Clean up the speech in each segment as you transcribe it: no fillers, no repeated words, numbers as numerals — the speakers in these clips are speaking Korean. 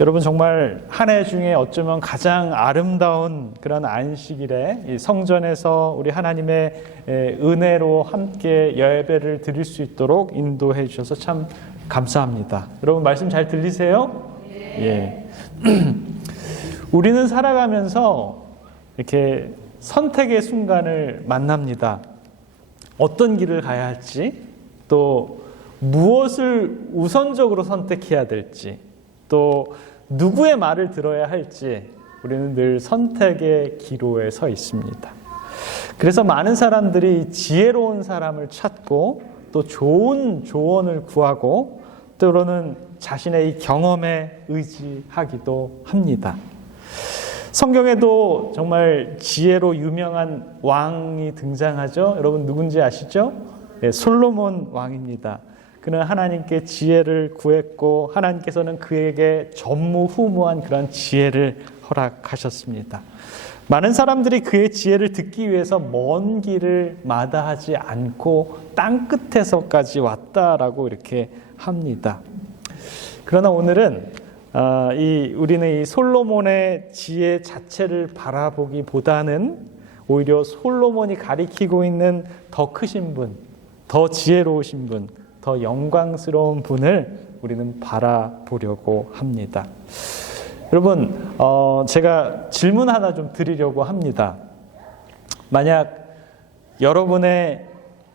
여러분 정말 한 해 중에 어쩌면 가장 아름다운 그런 안식일에 이 성전에서 우리 하나님의 은혜로 함께 예배를 드릴 수 있도록 인도해 주셔서 참 감사합니다. 여러분 말씀 잘 들리세요? 예. 우리는 살아가면서 이렇게 선택의 순간을 만납니다. 어떤 길을 가야 할지, 또 무엇을 우선적으로 선택해야 될지, 또 누구의 말을 들어야 할지 우리는 늘 선택의 기로에 서 있습니다. 그래서 많은 사람들이 지혜로운 사람을 찾고 또 좋은 조언을 구하고 때로는 자신의 이 경험에 의지하기도 합니다. 성경에도 정말 지혜로 유명한 왕이 등장하죠. 여러분 누군지 아시죠? 네, 솔로몬 왕입니다. 그는 하나님께 지혜를 구했고 하나님께서는 그에게 전무후무한 그런 지혜를 허락하셨습니다. 많은 사람들이 그의 지혜를 듣기 위해서 먼 길을 마다하지 않고 땅 끝에서까지 왔다라고 이렇게 합니다. 그러나 오늘은 우리는 이 솔로몬의 지혜 자체를 바라보기보다는 오히려 솔로몬이 가리키고 있는 더 크신 분, 더 지혜로우신 분, 더 영광스러운 분을 우리는 바라보려고 합니다. 여러분, 제가 질문 하나 좀 드리려고 합니다. 만약 여러분의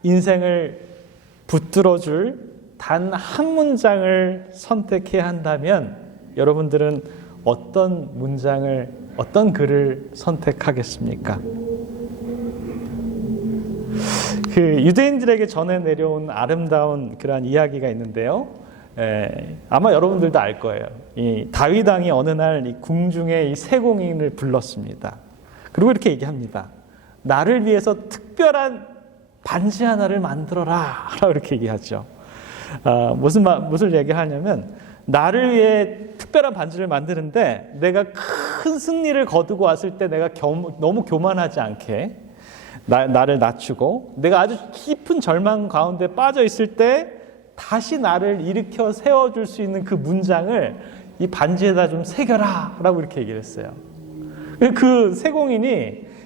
인생을 붙들어줄 단 한 문장을 선택해야 한다면 여러분들은 어떤 문장을, 어떤 글을 선택하겠습니까? 그 유대인들에게 전해 내려온 아름다운 그런 이야기가 있는데요. 아마 여러분들도 알 거예요. 이 다윗 왕이 어느 날 이 궁중에 이 세공인을 불렀습니다. 그리고 이렇게 얘기합니다. 나를 위해서 특별한 반지 하나를 만들어라. 라고 이렇게 얘기하죠. 무슨 얘기하냐면 나를 위해 특별한 반지를 만드는데 내가 큰 승리를 거두고 왔을 때 내가 너무 교만하지 않게 나를 낮추고 내가 아주 깊은 절망 가운데 빠져 있을 때 다시 나를 일으켜 세워줄 수 있는 그 문장을 이 반지에다 좀 새겨라 라고 이렇게 얘기를 했어요. 그 세공인이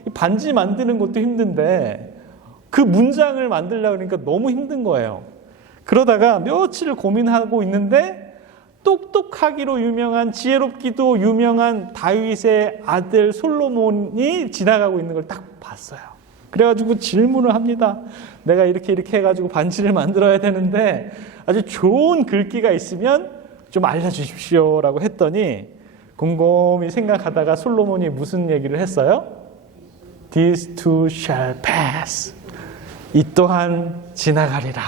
이 반지 만드는 것도 힘든데 그 문장을 만들려고 그러니까 너무 힘든 거예요. 그러다가 며칠을 고민하고 있는데 똑똑하기로 유명한, 지혜롭기도 유명한 다윗의 아들 솔로몬이 지나가고 있는 걸 딱 봤어요. 그래가지고 질문을 합니다. 내가 이렇게 해가지고 반지를 만들어야 되는데 아주 좋은 글귀가 있으면 좀 알려주십시오 라고 했더니 곰곰이 생각하다가 솔로몬이 무슨 얘기를 했어요? These too shall pass. 이 또한 지나가리라.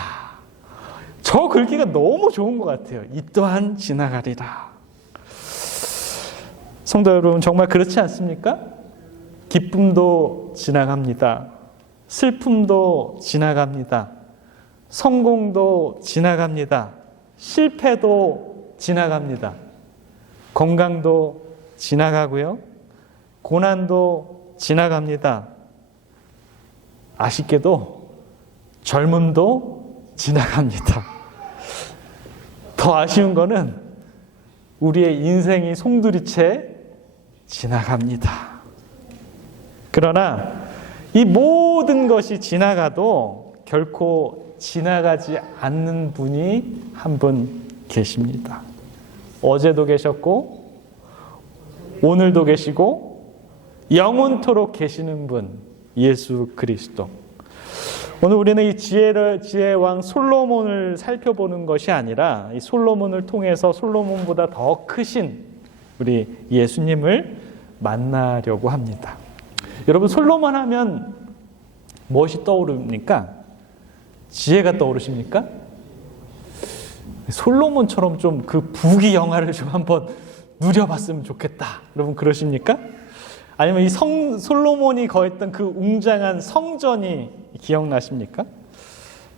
저 글귀가 너무 좋은 것 같아요. 이 또한 지나가리라. 성도 여러분, 정말 그렇지 않습니까? 기쁨도 지나갑니다. 슬픔도 지나갑니다. 성공도 지나갑니다. 실패도 지나갑니다. 건강도 지나가고요. 고난도 지나갑니다. 아쉽게도 젊음도 지나갑니다. 더 아쉬운 거는 우리의 인생이 송두리째 지나갑니다. 그러나 이 모든 것이 지나가도 결코 지나가지 않는 분이 한 분 계십니다. 어제도 계셨고 오늘도 계시고 영원토록 계시는 분, 예수 그리스도. 오늘 우리는 이 지혜의 왕 솔로몬을 살펴보는 것이 아니라 이 솔로몬을 통해서 솔로몬보다 더 크신 우리 예수님을 만나려고 합니다. 여러분, 솔로몬 하면 무엇이 떠오릅니까? 지혜가 떠오르십니까? 솔로몬처럼 좀 그 부귀 영화를 좀 한번 누려봤으면 좋겠다. 여러분 그러십니까? 아니면 이 솔로몬이 거했던 그 웅장한 성전이 기억나십니까?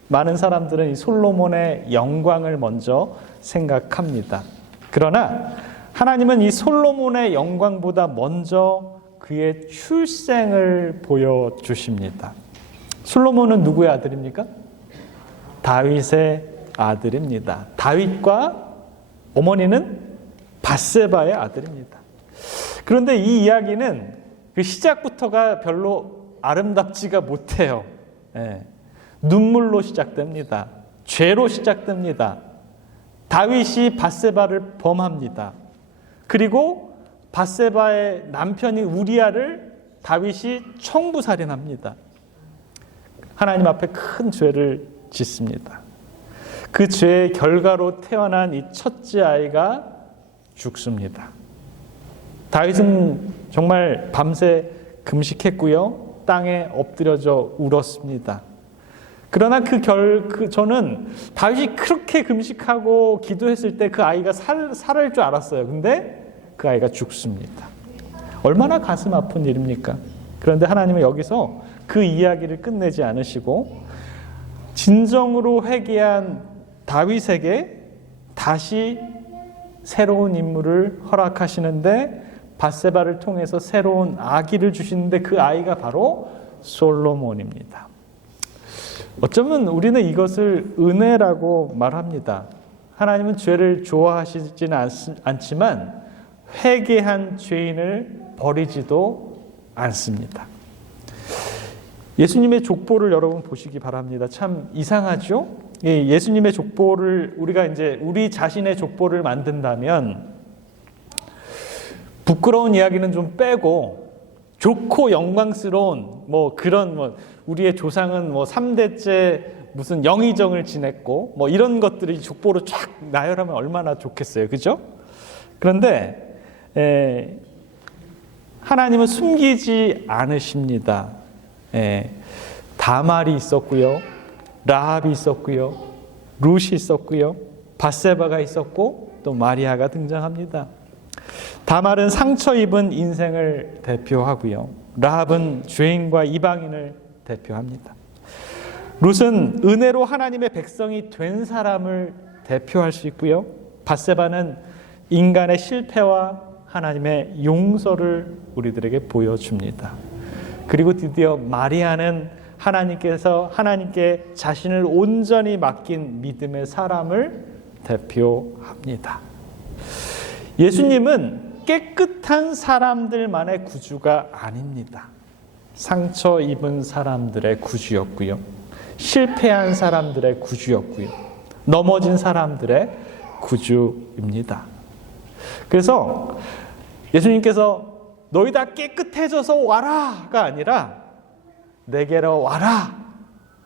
많은 사람들은 이 솔로몬의 영광을 먼저 생각합니다. 그러나 하나님은 이 솔로몬의 영광보다 먼저 그의 출생을 보여주십니다. 솔로몬은 누구의 아들입니까? 다윗의 아들입니다. 다윗과 어머니는 밧세바의 아들입니다. 그런데 이 이야기는 그 시작부터가 별로 아름답지가 못해요. 눈물로 시작됩니다. 죄로 시작됩니다. 다윗이 밧세바를 범합니다. 그리고 밧세바의 남편인 우리아를 다윗이 청부살인합니다. 하나님 앞에 큰 죄를 짓습니다. 그 죄의 결과로 태어난 이 첫째 아이가 죽습니다. 다윗은 정말 밤새 금식했고요. 땅에 엎드려져 울었습니다. 그러나 저는 다윗이 그렇게 금식하고 기도했을 때 그 아이가 살을 줄 알았어요. 근데 그 아이가 죽습니다. 얼마나 가슴 아픈 일입니까? 그런데 하나님은 여기서 그 이야기를 끝내지 않으시고 진정으로 회개한 다윗에게 다시 새로운 인물을 허락하시는데 밧세바를 통해서 새로운 아기를 주시는데 그 아이가 바로 솔로몬입니다. 어쩌면 우리는 이것을 은혜라고 말합니다. 하나님은 죄를 좋아하시지는 않지만 회개한 죄인을 버리지도 않습니다. 예수님의 족보를 여러분 보시기 바랍니다. 참 이상하죠? 예수님의 족보를 우리가 이제 우리 자신의 족보를 만든다면 부끄러운 이야기는 좀 빼고 좋고 영광스러운 그런 우리의 조상은 3대째 무슨 영의정을 지냈고 이런 것들이 족보로 쫙 나열하면 얼마나 좋겠어요. 그죠? 그런데 하나님은 숨기지 않으십니다. 다말이 있었고요. 라합이 있었고요. 룻이 있었고요. 밧세바가 있었고 또 마리아가 등장합니다. 다말은 상처 입은 인생을 대표하고요. 라합은 죄인과 이방인을 대표합니다. 룻은 은혜로 하나님의 백성이 된 사람을 대표할 수 있고요. 밧세바는 인간의 실패와 하나님의 용서를 우리들에게 보여줍니다. 그리고 드디어 마리아는 하나님께 자신을 온전히 맡긴 믿음의 사람을 대표합니다. 예수님은 깨끗한 사람들만의 구주가 아닙니다. 상처 입은 사람들의 구주였고요. 실패한 사람들의 구주였고요. 넘어진 사람들의 구주입니다. 그래서 예수님께서 너희 다 깨끗해져서 와라가 아니라 내게로 와라.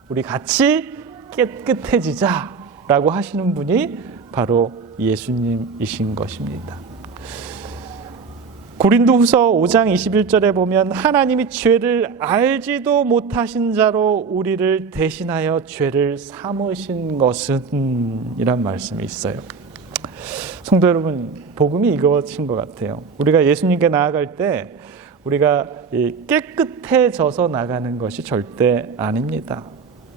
우리 같이 깨끗해지자라고 하시는 분이 바로 예수님이신 것입니다. 고린도후서 5장 21절에 보면 하나님이 죄를 알지도 못하신 자로 우리를 대신하여 죄를 삼으신 것은 이란 말씀이 있어요. 성도 여러분, 복음이 이것인 것 같아요. 우리가 예수님께 나아갈 때 우리가 깨끗해져서 나가는 것이 절대 아닙니다.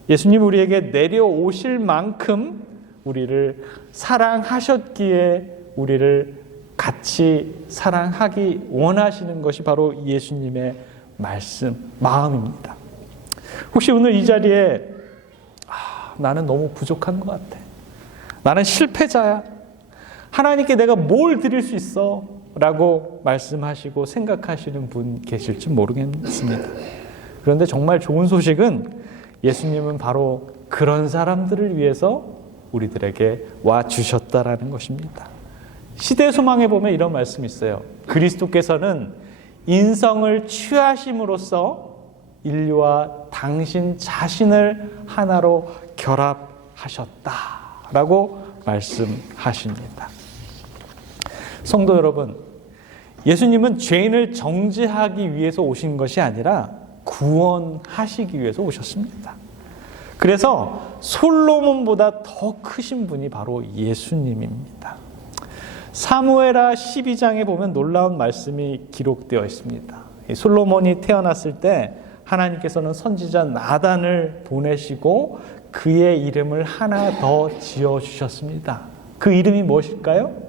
예수님 우리에게 내려오실 만큼 우리를 사랑하셨기에 우리를 같이 사랑하기 원하시는 것이 바로 예수님의 마음입니다. 혹시 오늘 이 자리에 나는 너무 부족한 것 같아. 나는 실패자야. 하나님께 내가 뭘 드릴 수 있어? 라고 말씀하시고 생각하시는 분 계실지 모르겠습니다. 그런데 정말 좋은 소식은 예수님은 바로 그런 사람들을 위해서 우리들에게 와주셨다라는 것입니다. 시대 소망에 보면 이런 말씀이 있어요. 그리스도께서는 인성을 취하심으로써 인류와 당신 자신을 하나로 결합하셨다라고 말씀하십니다. 성도 여러분, 예수님은 죄인을 정죄하기 위해서 오신 것이 아니라 구원하시기 위해서 오셨습니다. 그래서 솔로몬보다 더 크신 분이 바로 예수님입니다. 사무엘하 12장에 보면 놀라운 말씀이 기록되어 있습니다. 솔로몬이 태어났을 때 하나님께서는 선지자 나단을 보내시고 그의 이름을 하나 더 지어주셨습니다. 그 이름이 무엇일까요?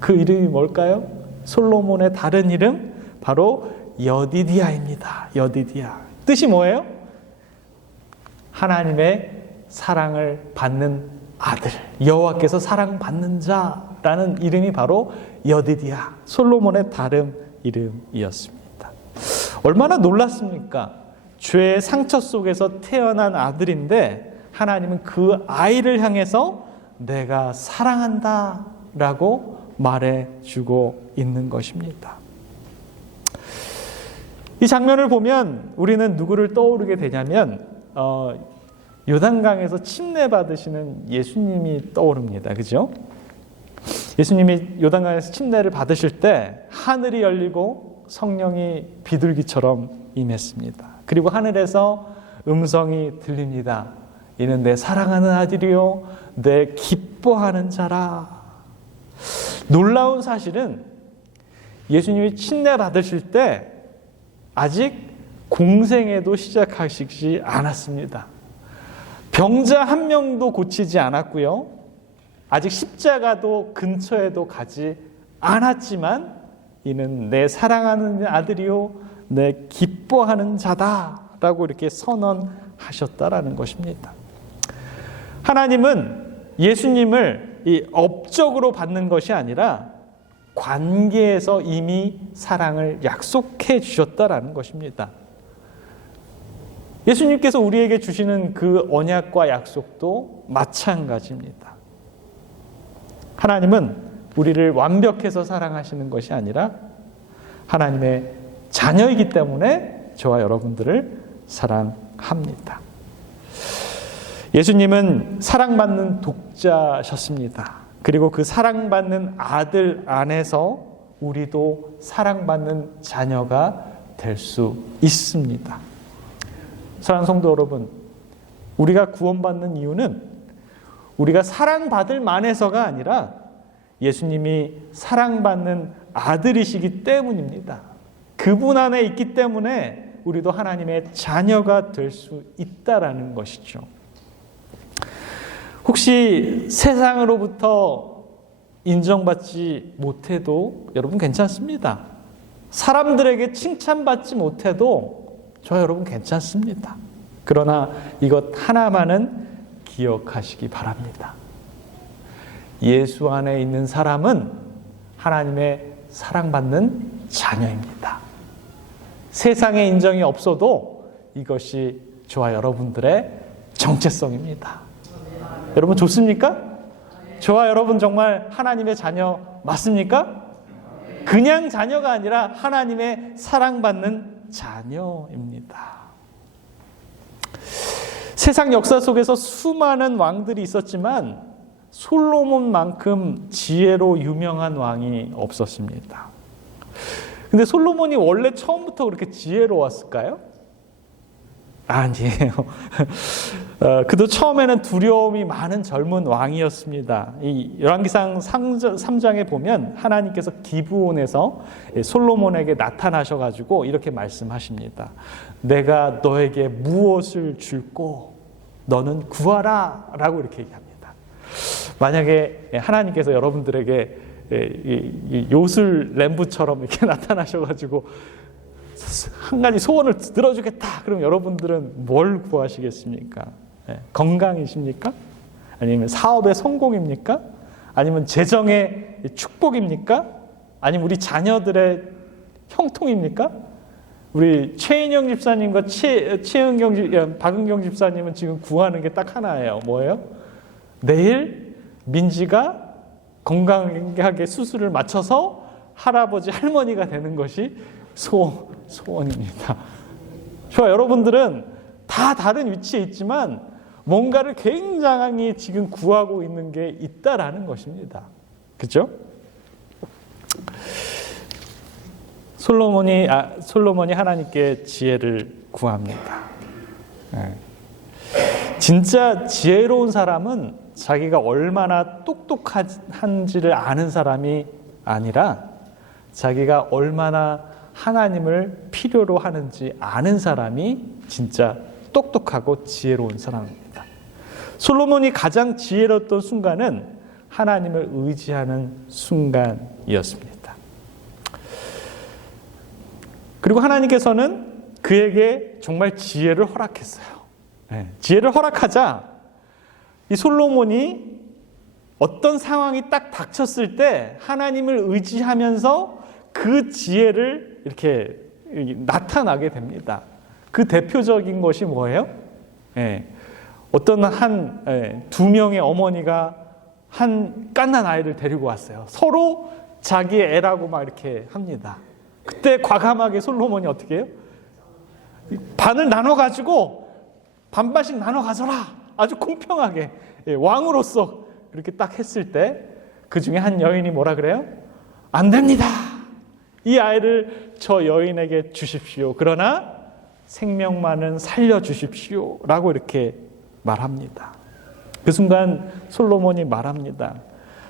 그 이름이 뭘까요? 솔로몬의 다른 이름 바로 여디디아입니다. 여디디아. 뜻이 뭐예요? 하나님의 사랑을 받는 아들, 여호와께서 사랑받는 자라는 이름이 바로 여디디야, 솔로몬의 다른 이름이었습니다. 얼마나 놀랐습니까? 죄의 상처 속에서 태어난 아들인데 하나님은 그 아이를 향해서 내가 사랑한다 라고 말해주고 있는 것입니다. 이 장면을 보면 우리는 누구를 떠오르게 되냐면 요단강에서 침례받으시는 예수님이 떠오릅니다. 그죠? 예수님이 요단강에서 침례를 받으실 때 하늘이 열리고 성령이 비둘기처럼 임했습니다. 그리고 하늘에서 음성이 들립니다. 이는 내 사랑하는 아들이요 내 기뻐하는 자라. 놀라운 사실은 예수님이 침례 받으실 때 아직 공생애도 시작하시지 않았습니다. 병자 한 명도 고치지 않았고요. 아직 십자가도 근처에도 가지 않았지만 이는 내 사랑하는 아들이요 내 기뻐하는 자다라고 이렇게 선언하셨다라는 것입니다. 하나님은 예수님을 이 업적으로 받는 것이 아니라 관계에서 이미 사랑을 약속해 주셨다라는 것입니다. 예수님께서 우리에게 주시는 그 언약과 약속도 마찬가지입니다. 하나님은 우리를 완벽해서 사랑하시는 것이 아니라 하나님의 자녀이기 때문에 저와 여러분들을 사랑합니다. 예수님은 사랑받는 독자셨습니다. 그리고 그 사랑받는 아들 안에서 우리도 사랑받는 자녀가 될 수 있습니다. 사랑하는 성도 여러분, 우리가 구원받는 이유는 우리가 사랑받을 만해서가 아니라 예수님이 사랑받는 아들이시기 때문입니다. 그분 안에 있기 때문에 우리도 하나님의 자녀가 될 수 있다라는 것이죠. 혹시 세상으로부터 인정받지 못해도 여러분 괜찮습니다. 사람들에게 칭찬받지 못해도 저 여러분 괜찮습니다. 그러나 이것 하나만은 기억하시기 바랍니다. 예수 안에 있는 사람은 하나님의 사랑받는 자녀입니다. 세상의 인정이 없어도 이것이 저와 여러분들의 정체성입니다. 여러분 좋습니까? 저와 여러분 정말 하나님의 자녀 맞습니까? 그냥 자녀가 아니라 하나님의 사랑받는 자녀입니다. 세상 역사 속에서 수많은 왕들이 있었지만 솔로몬만큼 지혜로 유명한 왕이 없었습니다. 근데 솔로몬이 원래 처음부터 그렇게 지혜로웠을까요? 아니에요. 그도 처음에는 두려움이 많은 젊은 왕이었습니다. 이 열왕기상 3장에 보면 하나님께서 기브온에서 솔로몬에게 나타나셔가지고 이렇게 말씀하십니다. 내가 너에게 무엇을 줄꼬 너는 구하라 라고 이렇게 얘기합니다. 만약에 하나님께서 여러분들에게 요술 램프처럼 이렇게 나타나셔가지고 한 가지 소원을 들어주겠다. 그럼 여러분들은 뭘 구하시겠습니까? 건강이십니까? 아니면 사업의 성공입니까? 아니면 재정의 축복입니까? 아니면 우리 자녀들의 형통입니까? 우리 최인영 집사님과 박은경 집사님은 지금 구하는 게 딱 하나예요. 뭐예요? 내일 민지가 건강하게 수술을 마쳐서 할아버지 할머니가 되는 것이 소원입니다. 저와 여러분들은 다 다른 위치에 있지만 뭔가를 굉장히 지금 구하고 있는 게 있다라는 것입니다. 그렇죠? 솔로몬이 하나님께 지혜를 구합니다. 진짜 지혜로운 사람은 자기가 얼마나 똑똑한지를 아는 사람이 아니라 자기가 얼마나 하나님을 필요로 하는지 아는 사람이 진짜 똑똑하고 지혜로운 사람입니다. 솔로몬이 가장 지혜로웠던 순간은 하나님을 의지하는 순간이었습니다. 그리고 하나님께서는 그에게 정말 지혜를 허락했어요. 지혜를 허락하자 이 솔로몬이 어떤 상황이 딱 닥쳤을 때 하나님을 의지하면서 그 지혜를 이렇게 나타나게 됩니다. 그 대표적인 것이 뭐예요? 어떤 두 명의 어머니가 한 갓난 아이를 데리고 왔어요. 서로 자기의 애라고 막 이렇게 합니다. 그때 과감하게 솔로몬이 어떻게 해요? 반을 나눠가지고 반반씩 나눠 가져라. 아주 공평하게 왕으로서 그렇게 딱 했을 때 그 중에 한 여인이 뭐라 그래요? 안 됩니다. 이 아이를 저 여인에게 주십시오. 그러나 생명만은 살려주십시오. 라고 이렇게 말합니다. 그 순간 솔로몬이 말합니다.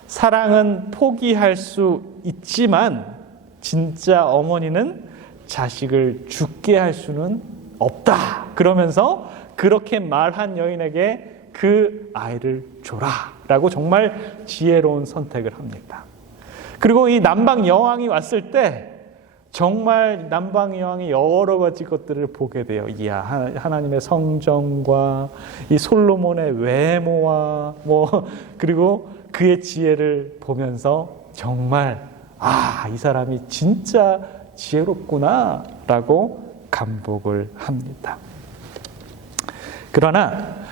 사랑은 포기할 수 있지만 진짜 어머니는 자식을 죽게 할 수는 없다. 그러면서 그렇게 말한 여인에게 그 아이를 줘라. 라고 정말 지혜로운 선택을 합니다. 그리고 이 남방 여왕이 왔을 때 정말 남방 여왕이 여러 가지 것들을 보게 돼요. 이야, 하나님의 성정과 이 솔로몬의 외모와 그리고 그의 지혜를 보면서 정말 이 사람이 진짜 지혜롭구나라고 감복을 합니다. 그러나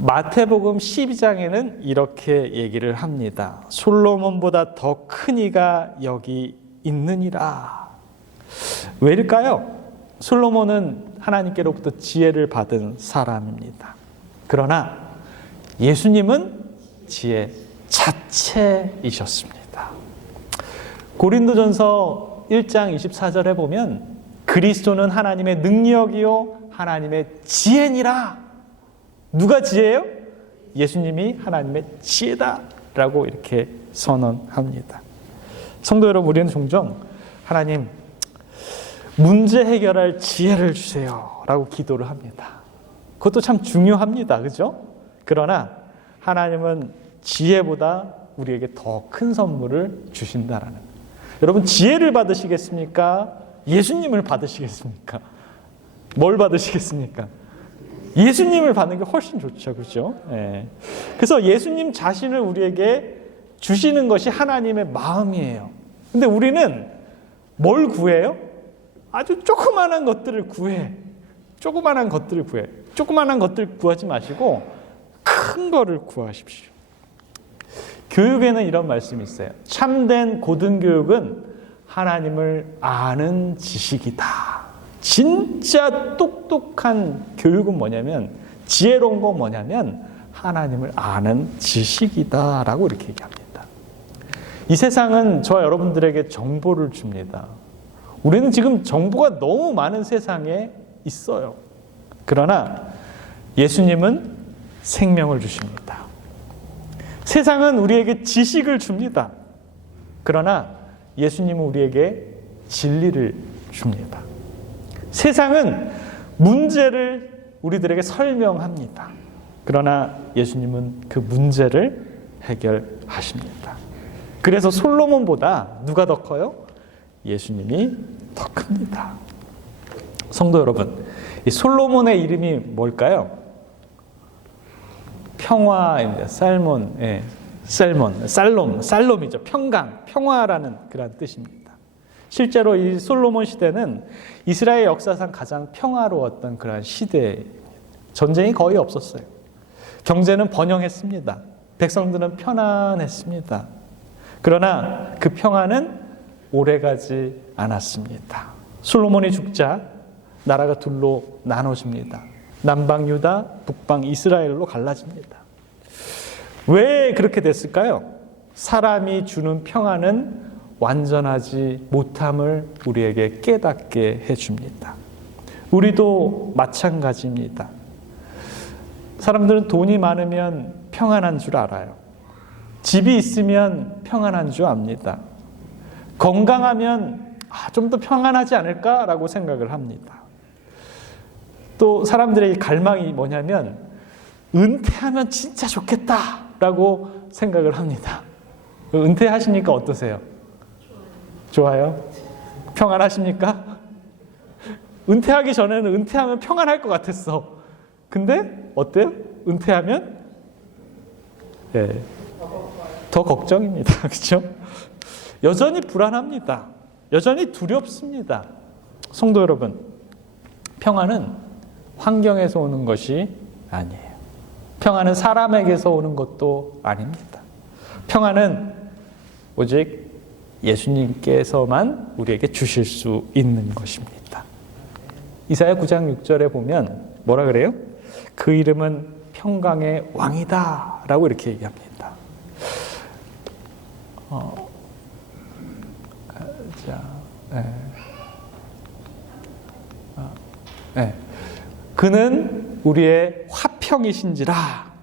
마태복음 12장에는 이렇게 얘기를 합니다. 솔로몬보다 더 큰 이가 여기 있느니라. 왜일까요? 솔로몬은 하나님께로부터 지혜를 받은 사람입니다. 그러나 예수님은 지혜 자체이셨습니다. 고린도전서 1장 24절에 보면 그리스도는 하나님의 능력이요 하나님의 지혜니라. 누가 지혜예요? 예수님이 하나님의 지혜다라고 이렇게 선언합니다. 성도 여러분, 우리는 종종 하나님 문제 해결할 지혜를 주세요 라고 기도를 합니다. 그것도 참 중요합니다. 그죠? 그러나 하나님은 지혜보다 우리에게 더 큰 선물을 주신다라는. 여러분, 지혜를 받으시겠습니까? 예수님을 받으시겠습니까? 뭘 받으시겠습니까? 예수님을 받는 게 훨씬 좋죠. 그죠? 그래서 예수님 자신을 우리에게 주시는 것이 하나님의 마음이에요. 근데 우리는 뭘 구해요? 아주 조그마한 것들을 구해. 조그마한 것들을 구해. 조그마한 것들 구하지 마시고 큰 거를 구하십시오. 교육에는 이런 말씀이 있어요. 참된 고등교육은 하나님을 아는 지식이다. 진짜 똑똑한 교육은 뭐냐면, 지혜로운 건 뭐냐면 하나님을 아는 지식이다라고 이렇게 얘기합니다. 이 세상은 저와 여러분들에게 정보를 줍니다. 우리는 지금 정보가 너무 많은 세상에 있어요. 그러나 예수님은 생명을 주십니다. 세상은 우리에게 지식을 줍니다. 그러나 예수님은 우리에게 진리를 줍니다. 세상은 문제를 우리들에게 설명합니다. 그러나 예수님은 그 문제를 해결하십니다. 그래서 솔로몬보다 누가 더 커요? 예수님이 더 큽니다. 성도 여러분, 이 솔로몬의 이름이 뭘까요? 평화입니다. 살롬이죠. 평강, 평화라는 그런 뜻입니다. 실제로 이 솔로몬 시대는 이스라엘 역사상 가장 평화로웠던 그런 시대입니다. 전쟁이 거의 없었어요. 경제는 번영했습니다. 백성들은 편안했습니다. 그러나 그 평화는 오래가지 않았습니다. 솔로몬이 죽자 나라가 둘로 나눠집니다. 남방 유다, 북방 이스라엘로 갈라집니다. 왜 그렇게 됐을까요? 사람이 주는 평화는 완전하지 못함을 우리에게 깨닫게 해줍니다. 우리도 마찬가지입니다. 사람들은 돈이 많으면 평안한 줄 알아요. 집이 있으면 평안한 줄 압니다. 건강하면 좀 더 평안하지 않을까라고 생각을 합니다. 또 사람들의 갈망이 뭐냐면 은퇴하면 진짜 좋겠다라고 생각을 합니다. 은퇴하시니까 어떠세요? 좋아요? 평안하십니까? 은퇴하기 전에는 은퇴하면 평안할 것 같았어. 근데 어때요? 은퇴하면 예, 더 걱정입니다. 그렇죠? 여전히 불안합니다. 여전히 두렵습니다. 성도 여러분, 평안은 환경에서 오는 것이 아니에요. 평안은 사람에게서 오는 것도 아닙니다. 평안은 오직 예수님께서만 우리에게 주실 수 있는 것입니다. 이사야 9장 6절에 보면 뭐라 그래요? 그 이름은 평강의 왕이다 라고 이렇게 얘기합니다. 그는 우리의 화평이신지라.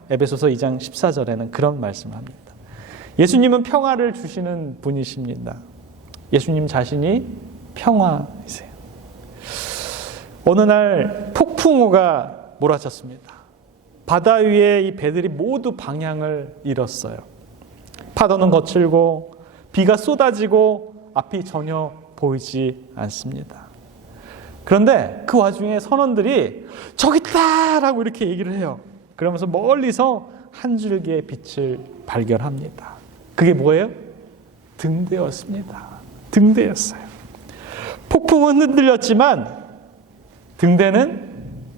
에베소서 2장 14절에는 그런 말씀을 합니다. 예수님은 평화를 주시는 분이십니다. 예수님 자신이 평화이세요. 어느 날 폭풍우가 몰아쳤습니다. 바다 위에 이 배들이 모두 방향을 잃었어요. 파도는 거칠고 비가 쏟아지고 앞이 전혀 보이지 않습니다. 그런데 그 와중에 선원들이 저기 있다! 라고 이렇게 얘기를 해요. 그러면서 멀리서 한 줄기의 빛을 발견합니다. 그게 뭐예요? 등대였습니다. 등대였어요. 폭풍은 흔들렸지만 등대는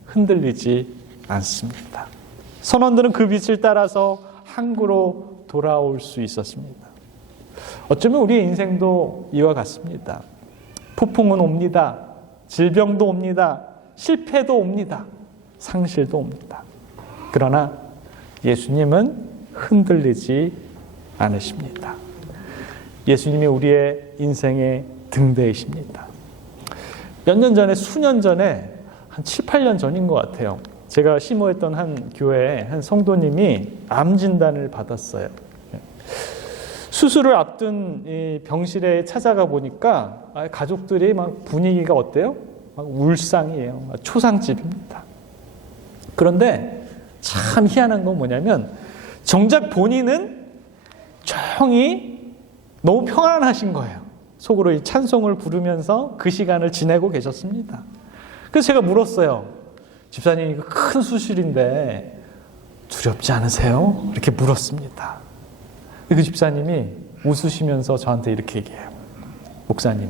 흔들리지 않습니다. 선원들은 그 빛을 따라서 항구로 돌아올 수 있었습니다. 어쩌면 우리의 인생도 이와 같습니다. 폭풍은 옵니다. 질병도 옵니다. 실패도 옵니다. 상실도 옵니다. 그러나 예수님은 흔들리지 않으십니다. 예수님이 우리의 인생의 등대이십니다. 몇 년 전에, 수년 전에, 한 7, 8년 전인 것 같아요. 제가 심호했던 한 교회에 한 성도님이 암 진단을 받았어요. 수술을 앞둔 이 병실에 찾아가 보니까 가족들이 막 분위기가 어때요? 막 울상이에요. 초상집입니다. 그런데 참 희한한 건 뭐냐면 정작 본인은 조용히 너무 평안하신 거예요. 속으로 이 찬송을 부르면서 그 시간을 지내고 계셨습니다. 그래서 제가 물었어요. 집사님, 이거 큰 수술인데 두렵지 않으세요? 이렇게 물었습니다. 그 집사님이 웃으시면서 저한테 이렇게 얘기해요. 목사님,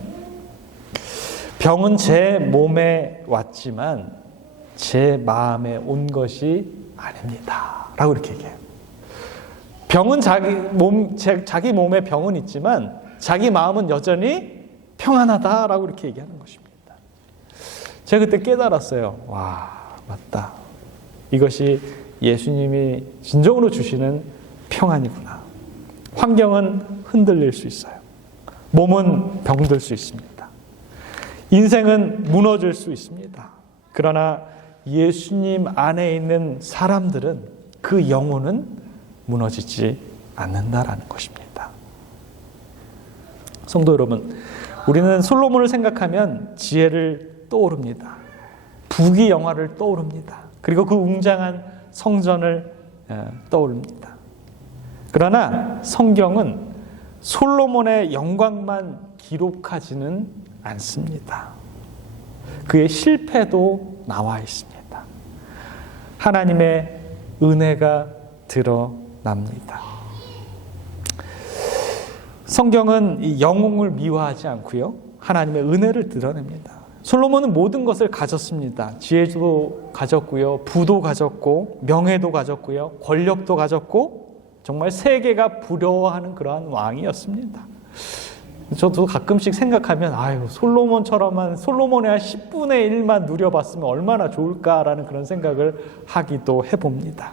병은 제 몸에 왔지만 제 마음에 온 것이 아닙니다. 라고 이렇게 얘기해요. 병은 자기 몸에 병은 있지만 자기 마음은 여전히 평안하다라고 이렇게 얘기하는 것입니다. 제가 그때 깨달았어요. 와, 맞다. 이것이 예수님이 진정으로 주시는 평안이구나. 환경은 흔들릴 수 있어요. 몸은 병들 수 있습니다. 인생은 무너질 수 있습니다. 그러나 예수님 안에 있는 사람들은 그 영혼은 무너지지 않는다라는 것입니다. 성도 여러분, 우리는 솔로몬을 생각하면 지혜를 떠오릅니다. 부귀 영화를 떠오릅니다. 그리고 그 웅장한 성전을 떠오릅니다. 그러나 성경은 솔로몬의 영광만 기록하지는 않습니다. 그의 실패도 나와 있습니다. 하나님의 은혜가 드러납니다. 성경은 이 영웅을 미화하지 않고요, 하나님의 은혜를 드러냅니다. 솔로몬은 모든 것을 가졌습니다. 지혜도 가졌고요, 부도 가졌고, 명예도 가졌고요, 권력도 가졌고, 정말 세계가 부러워하는 그러한 왕이었습니다. 저도 가끔씩 생각하면 솔로몬처럼만, 솔로몬의 한 10분의 1만 누려봤으면 얼마나 좋을까라는 그런 생각을 하기도 해봅니다.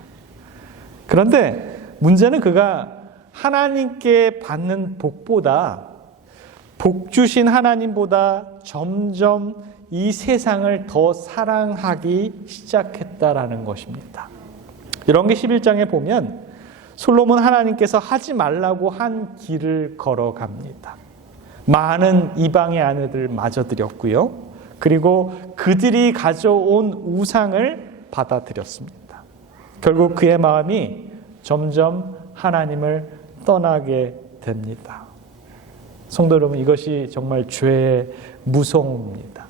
그런데 문제는 그가 하나님께 받는 복보다, 복 주신 하나님보다 점점 이 세상을 더 사랑하기 시작했다라는 것입니다. 이런 게 11장에 보면 솔로몬 하나님께서 하지 말라고 한 길을 걸어갑니다. 많은 이방의 아내들 마저 드렸고요. 그리고 그들이 가져온 우상을 받아들였습니다. 결국 그의 마음이 점점 하나님을 떠나게 됩니다. 성도 여러분, 이것이 정말 죄의 무서움입니다.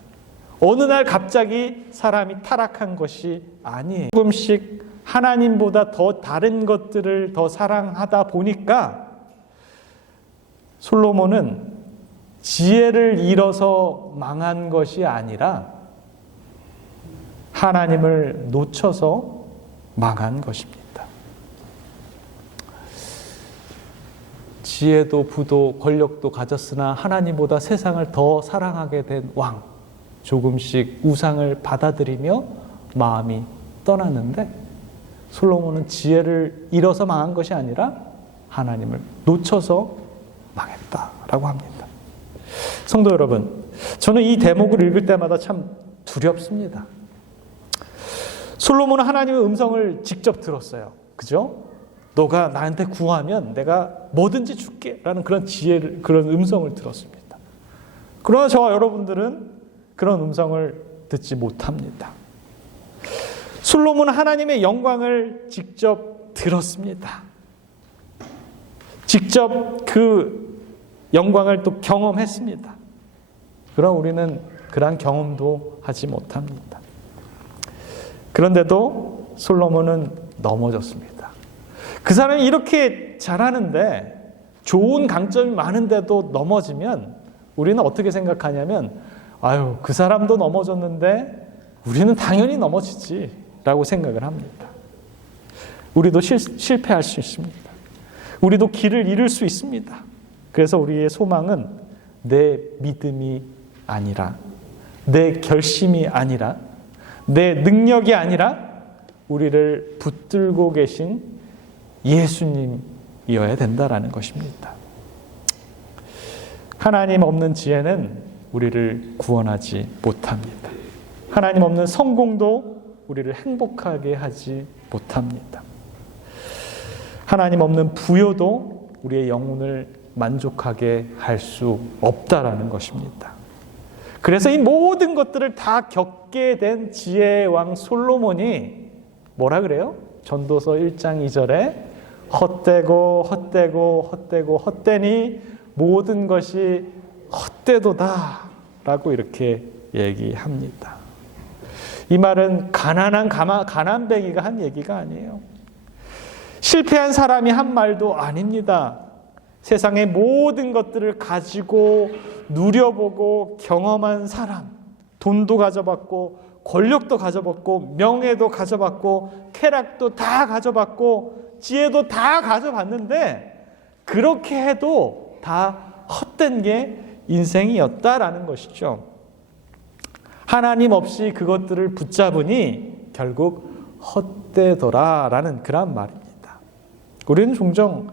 어느 날 갑자기 사람이 타락한 것이 아니에요. 조금씩 하나님보다 더 다른 것들을 더 사랑하다 보니까 솔로몬은 지혜를 잃어서 망한 것이 아니라 하나님을 놓쳐서 망한 것입니다. 지혜도 부도 권력도 가졌으나 하나님보다 세상을 더 사랑하게 된 왕, 조금씩 우상을 받아들이며 마음이 떠났는데 솔로몬은 지혜를 잃어서 망한 것이 아니라 하나님을 놓쳐서 망했다라고 합니다. 성도 여러분, 저는 이 대목을 읽을 때마다 참 두렵습니다. 솔로몬은 하나님의 음성을 직접 들었어요. 그죠? 너가 나한테 구하면 내가 뭐든지 줄게 라는 그런 지혜를, 그런 음성을 들었습니다. 그러나 저와 여러분들은 그런 음성을 듣지 못합니다. 솔로몬은 하나님의 영광을 직접 들었습니다. 직접 그 영광을 또 경험했습니다. 그러나 우리는 그러한 경험도 하지 못합니다. 그런데도 솔로몬은 넘어졌습니다. 그 사람이 이렇게 잘하는데 좋은 강점이 많은데도 넘어지면 우리는 어떻게 생각하냐면 아유, 그 사람도 넘어졌는데 우리는 당연히 넘어지지 라고 생각을 합니다. 우리도 실패할 수 있습니다. 우리도 길을 잃을 수 있습니다. 그래서 우리의 소망은 내 믿음이 아니라, 내 결심이 아니라, 내 능력이 아니라 우리를 붙들고 계신 예수님이어야 된다라는 것입니다. 하나님 없는 지혜는 우리를 구원하지 못합니다. 하나님 없는 성공도 우리를 행복하게 하지 못합니다. 하나님 없는 부요도 우리의 영혼을 만족하게 할 수 없다라는 것입니다. 그래서 이 모든 것들을 다 겪게 된 지혜의 왕 솔로몬이 뭐라 그래요? 전도서 1장 2절에 헛되고 헛되고 헛되고 헛되니 모든 것이 헛되도다 라고 이렇게 얘기합니다. 이 말은 가난한 가난뱅이가 한 얘기가 아니에요. 실패한 사람이 한 말도 아닙니다. 세상의 모든 것들을 가지고 누려보고 경험한 사람, 돈도 가져봤고 권력도 가져봤고 명예도 가져봤고 쾌락도 다 가져봤고 지혜도 다 가져봤는데 그렇게 해도 다 헛된 게 인생이었다라는 것이죠. 하나님 없이 그것들을 붙잡으니 결국 헛되더라라는 그런 말입니다. 우리는 종종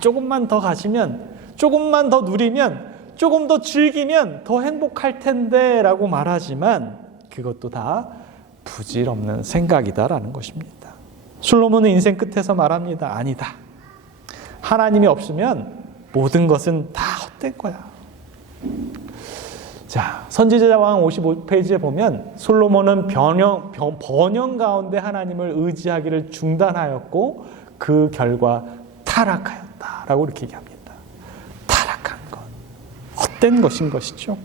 조금만 더 가지면, 조금만 더 누리면, 조금 더 즐기면 더 행복할 텐데 라고 말하지만 그것도 다 부질없는 생각이다라는 것입니다. 솔로몬은 인생 끝에서 말합니다. 아니다. 하나님이 없으면 모든 것은 다 헛된 거야. 자, 선지자왕 55페이지에 보면 솔로몬은 번영 가운데 하나님을 의지하기를 중단하였고 그 결과 타락하였다라고 이렇게 얘기합니다. 타락한 것, 헛된 것인 것이죠.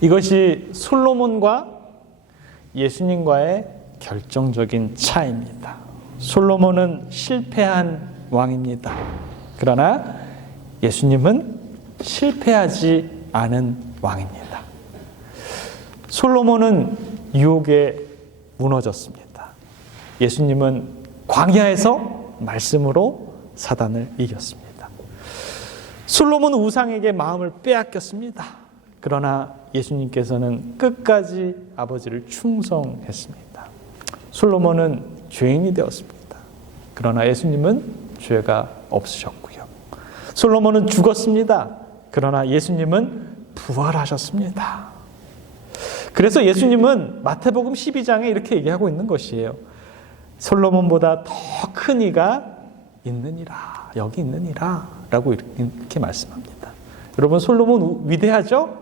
이것이 솔로몬과 예수님과의 결정적인 차이입니다. 솔로몬은 실패한 왕입니다. 그러나 예수님은 실패하지 않은 왕입니다. 솔로몬은 유혹에 무너졌습니다. 예수님은 광야에서 말씀으로 사단을 이겼습니다. 솔로몬은 우상에게 마음을 빼앗겼습니다. 그러나 예수님께서는 끝까지 아버지를 충성했습니다. 솔로몬은 죄인이 되었습니다. 그러나 예수님은 죄가 없으셨고요. 솔로몬은 죽었습니다. 그러나 예수님은 부활하셨습니다. 그래서 예수님은 마태복음 12장에 이렇게 얘기하고 있는 것이에요. 솔로몬보다 더 큰 이가 있느니라, 여기 있느니라 라고 이렇게 말씀합니다. 여러분, 솔로몬 위대하죠?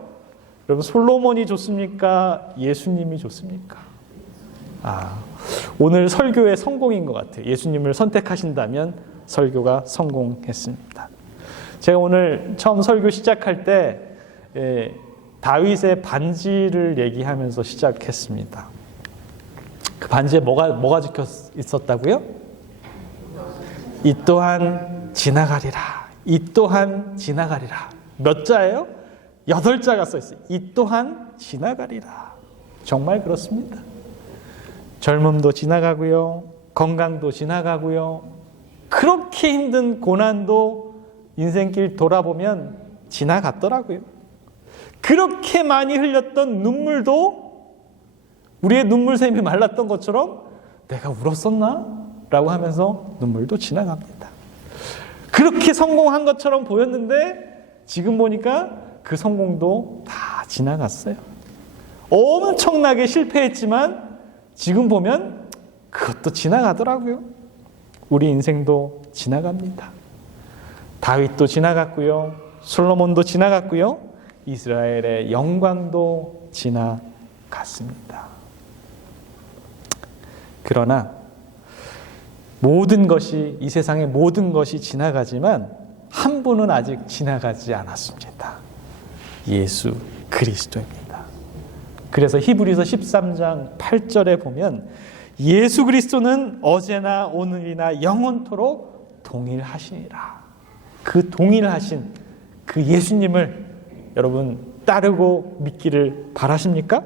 여러분, 솔로몬이 좋습니까? 예수님이 좋습니까? 오늘 설교의 성공인 것 같아요. 예수님을 선택하신다면 설교가 성공했습니다. 제가 오늘 처음 설교 시작할 때 다윗의 반지를 얘기하면서 시작했습니다. 그 반지에 뭐가 적혀 있었다고요? 이 또한 지나가리라. 이 또한 지나가리라. 몇 자예요? 8자가 써 있어요. 이 또한 지나가리라. 정말 그렇습니다. 젊음도 지나가고요. 건강도 지나가고요. 그렇게 힘든 고난도 인생길 돌아보면 지나갔더라고요. 그렇게 많이 흘렸던 눈물도 우리의 눈물샘이 말랐던 것처럼 내가 울었었나? 라고 하면서 눈물도 지나갑니다. 그렇게 성공한 것처럼 보였는데 지금 보니까 그 성공도 다 지나갔어요. 엄청나게 실패했지만 지금 보면 그것도 지나가더라고요. 우리 인생도 지나갑니다. 다윗도 지나갔고요. 솔로몬도 지나갔고요. 이스라엘의 영광도 지나갔습니다. 그러나 모든 것이, 이 세상의 모든 것이 지나가지만 한 분은 아직 지나가지 않았습니다. 예수 그리스도입니다. 그래서 히브리서 13장 8절에 보면 예수 그리스도는 어제나 오늘이나 영원토록 동일하시니라. 그 동일하신 그 예수님을 여러분 따르고 믿기를 바라십니까?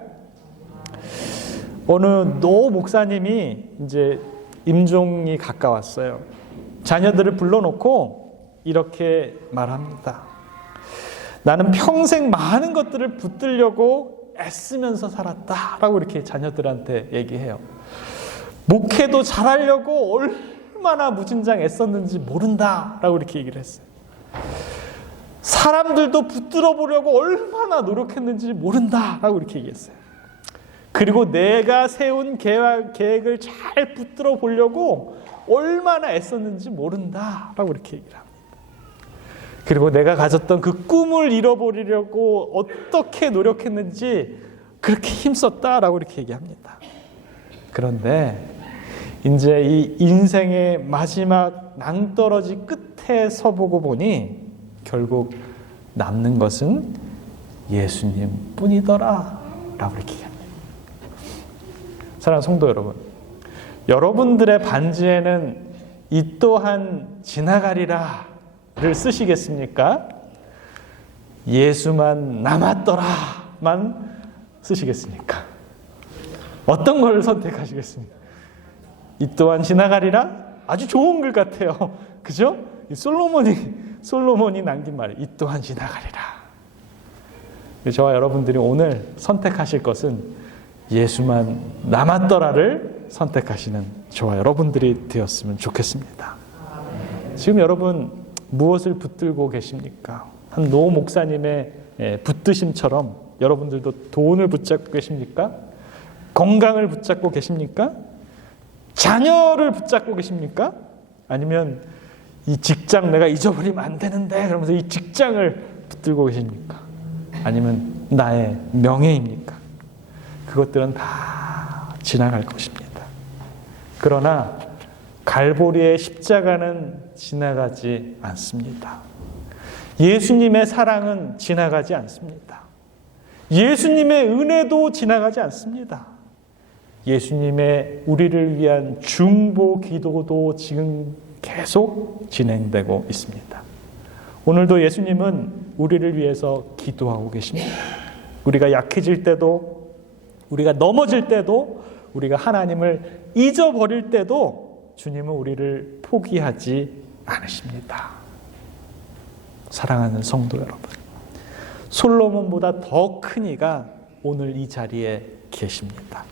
어느 노 목사님이 이제 임종이 가까웠어요. 자녀들을 불러놓고 이렇게 말합니다. 나는 평생 많은 것들을 붙들려고 애쓰면서 살았다라고 이렇게 자녀들한테 얘기해요. 목회도 잘하려고 얼마나 무진장 애썼는지 모른다라고 이렇게 얘기를 했어요. 사람들도 붙들어 보려고 얼마나 노력했는지 모른다라고 이렇게 얘기했어요. 그리고 내가 세운 계획을 잘 붙들어 보려고 얼마나 애썼는지 모른다라고 이렇게 얘기를 합니다. 그리고 내가 가졌던 그 꿈을 잃어버리려고 어떻게 노력했는지 그렇게 힘썼다라고 이렇게 얘기합니다. 그런데 이제 이 인생의 마지막 낭떠러지 끝에 서보고 보니 결국 남는 것은 예수님 뿐이더라 라고 이렇게 얘기합니다. 사랑하는 성도 여러분, 여러분들의 반지에는 이 또한 지나가리라 를 쓰시겠습니까? 예수만 남았더라만 쓰시겠습니까? 어떤 걸 선택하시겠습니까? 이 또한 지나가리라? 아주 좋은 글 같아요. 그죠? 솔로몬이 남긴 말, 이 또한 지나가리라. 저와 여러분들이 오늘 선택하실 것은 예수만 남았더라를 선택하시는 저와 여러분들이 되었으면 좋겠습니다. 지금 여러분 무엇을 붙들고 계십니까? 한 노 목사님의 붙드심처럼 여러분들도 돈을 붙잡고 계십니까? 건강을 붙잡고 계십니까? 자녀를 붙잡고 계십니까? 아니면 이 직장 내가 잊어버리면 안 되는데 그러면서 이 직장을 붙들고 계십니까? 아니면 나의 명예입니까? 그것들은 다 지나갈 것입니다. 그러나 갈보리의 십자가는 지나가지 않습니다. 예수님의 사랑은 지나가지 않습니다. 예수님의 은혜도 지나가지 않습니다. 예수님의 우리를 위한 중보 기도도 지금 계속 진행되고 있습니다. 오늘도 예수님은 우리를 위해서 기도하고 계십니다. 우리가 약해질 때도, 우리가 넘어질 때도, 우리가 하나님을 잊어버릴 때도 주님은 우리를 포기하지 않으십니다. 사랑하는 성도 여러분, 솔로몬보다 더 큰 이가 오늘 이 자리에 계십니다.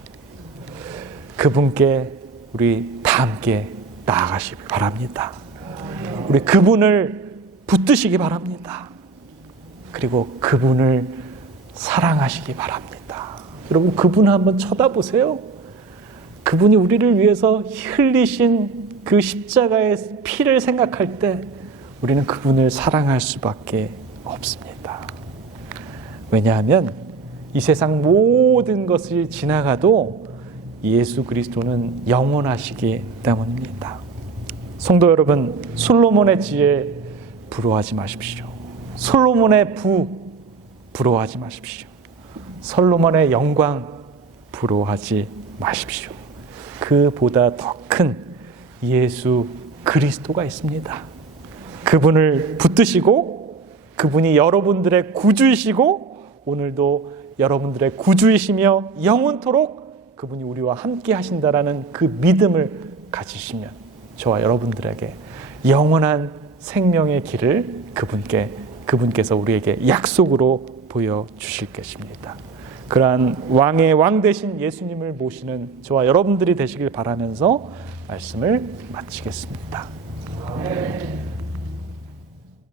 그분께 우리 다 함께 나아가시기 바랍니다. 우리 그분을 붙드시기 바랍니다. 그리고 그분을 사랑하시기 바랍니다. 여러분, 그분을 한번 쳐다보세요. 그분이 우리를 위해서 흘리신 그 십자가의 피를 생각할 때 우리는 그분을 사랑할 수밖에 없습니다. 왜냐하면 이 세상 모든 것이 지나가도 예수 그리스도는 영원하시기 때문입니다. 성도 여러분, 솔로몬의 지혜 부러워하지 마십시오. 솔로몬의 부 부러워하지 마십시오. 솔로몬의 영광 부러워하지 마십시오. 그보다 더 큰 예수 그리스도가 있습니다. 그분을 붙드시고 그분이 여러분들의 구주이시고 오늘도 여러분들의 구주이시며 영원토록 그분이 우리와 함께 하신다라는 그 믿음을 가지시면 저와 여러분들에게 영원한 생명의 길을 그분께서 우리에게 약속으로 보여주실 것입니다. 그러한 왕의 왕 되신 예수님을 모시는 저와 여러분들이 되시길 바라면서 말씀을 마치겠습니다. 아멘.